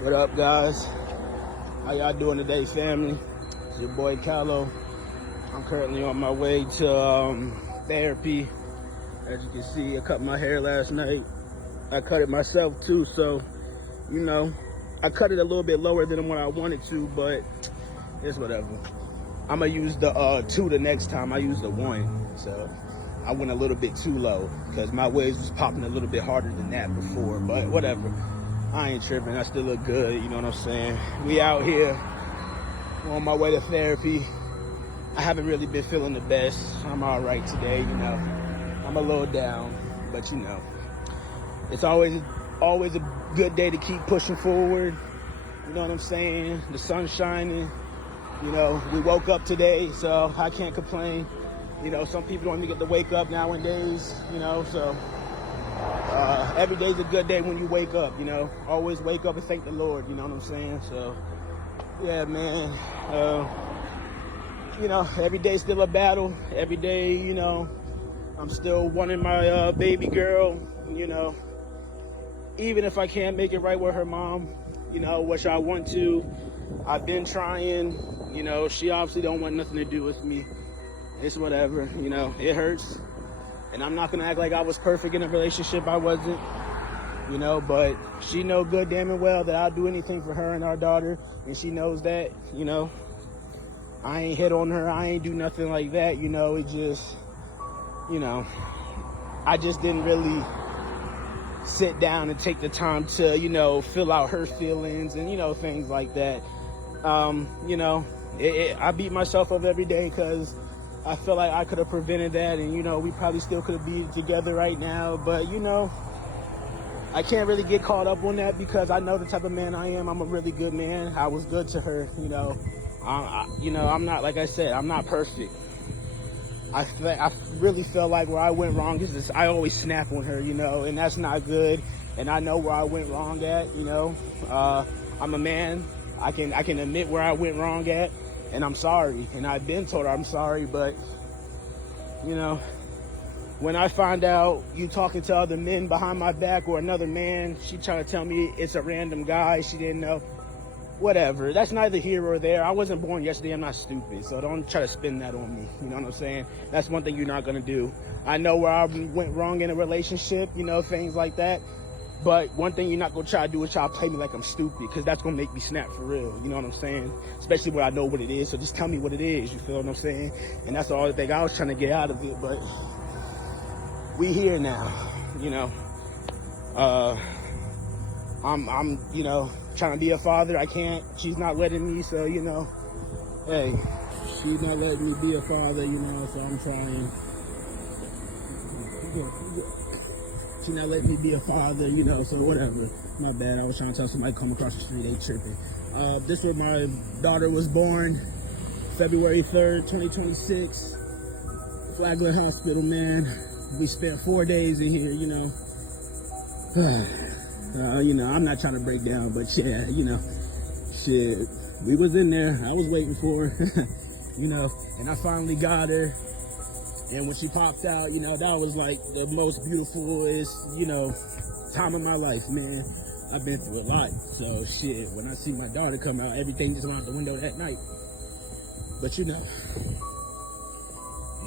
What up, guys? How y'all doing today, family? It's your boy Callow. I'm currently on my way to therapy. As you can see, I cut my hair last night. I cut it myself too, so you know, I cut it a little bit lower than what I wanted to, but it's whatever. I'm gonna use the 2 the next time. I used the 1, so I went a little bit too low because my waves was popping a little bit harder than that before, but whatever. I ain't tripping. I still look good, you know what I'm saying? We out here on my way to therapy. I haven't really been feeling the best. I'm all right today, you know. I'm a little down, but you know, it's always a good day to keep pushing forward. You know what I'm saying? The sun's shining. You know, we woke up today, so I can't complain. You know, some people don't even get to wake up nowadays, you know, so every day's a good day when you wake up, you know. Always wake up and thank the Lord, you know what I'm saying? So, yeah, man. You know, every day's still a battle. Every day, you know, I'm still wanting my baby girl, you know. Even if I can't make it right with her mom, you know, which I want to. I've been trying, you know. She obviously don't want nothing to do with me. It's whatever, you know. It hurts. And I'm not gonna act like I was perfect in a relationship. I wasn't, you know, but she know good damn and well that I'll do anything for her and our daughter, and she knows that, you know. I ain't hit on her, I ain't do nothing like that, you know. It just, you know, I just didn't really sit down and take the time to, you know, fill out her feelings and, you know, things like that. You know, I beat myself up every day because I feel like I could have prevented that, and you know, we probably still could have been together right now, but you know, I can't really get caught up on that because I know the type of man I am. I'm a really good man. I was good to her, you know. You know, I'm not, like I said, I'm not perfect. I really feel like where I went wrong is this, I always snap on her, you know, and that's not good. And I know where I went wrong at, you know. I'm a man. I can admit where I went wrong at. And I'm sorry, and I've been told her I'm sorry, but, you know, when I find out you talking to other men behind my back or another man, she trying to tell me it's a random guy she didn't know, whatever. That's neither here or there. I wasn't born yesterday. I'm not stupid, so don't try to spin that on me. You know what I'm saying? That's one thing you're not going to do. I know where I went wrong in a relationship, you know, things like that. But one thing you're not going to try to do is try to play me like I'm stupid, because that's going to make me snap for real. You know what I'm saying? Especially when I know what it is. So just tell me what it is. You feel what I'm saying? And that's the only thing I was trying to get out of it. But we here now, you know. I'm, you know, trying to be a father. I can't. She's not letting me. So, you know, hey, she's not letting me be a father, you know, so I'm trying. She's not letting me be a father, you know, so whatever. My bad. I was trying to tell somebody come across the street, they tripping. This was my daughter was born February 3rd, 2026. Flagler Hospital, man. We spent 4 days in here, you know. You know, I'm not trying to break down, but yeah, you know, shit. We was in there. I was waiting for her, you know, and I finally got her. And when she popped out, you know, that was like the most beautifulest, you know, time of my life, man. I've been through a lot. So, shit, when I see my daughter come out, everything just went out the window that night. But, you know,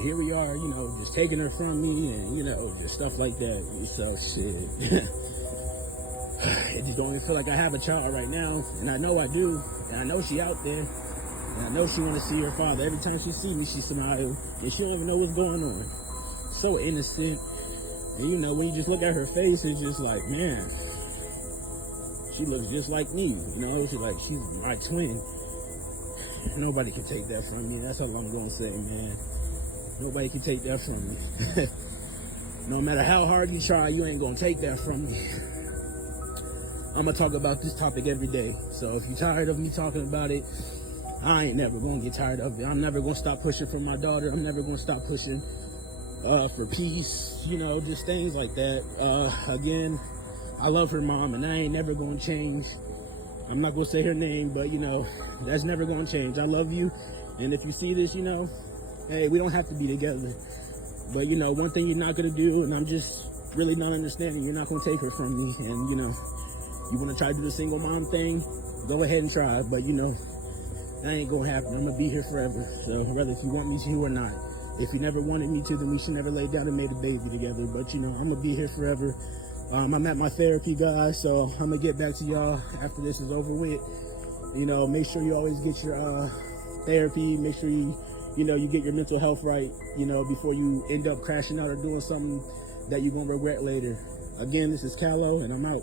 here we are, you know, just taking her from me and, you know, just stuff like that. So, shit. It just don't even feel like I have a child right now. And I know I do. And I know she out there. And I know she want to see her father. Every time she see me, she smile. And she don't even know what's going on. So innocent. And you know, when you just look at her face, it's just like, man, she looks just like me. You know, she's my twin. Nobody can take that from me. That's all I'm going to say, man. Nobody can take that from me. No matter how hard you try, you ain't going to take that from me. I'm going to talk about this topic every day. So if you're tired of me talking about it, I ain't never gonna get tired of it. I'm never gonna stop pushing for my daughter. I'm never gonna stop pushing for peace, you know, just things like that. Again, I love her mom, and I ain't never gonna change. I'm not gonna say her name, but you know, that's never gonna change. I love you, and if you see this, you know, hey, we don't have to be together. But you know, one thing you're not gonna do, and I'm just really not understanding, you're not gonna take her from me, and you know, You want to try to do the single mom thing? Go ahead and try, but you know, that ain't gonna happen. I'm gonna be here forever. So whether if you want me to or not. If you never wanted me to, then we should never lay down and made a baby together. But you know, I'm gonna be here forever. I'm at my therapy, guys, so I'm gonna get back to y'all after this is over with. You know, make sure you always get your therapy. Make sure you get your mental health right, you know, before you end up crashing out or doing something that you're gonna regret later. Again, this is Callow, and I'm out.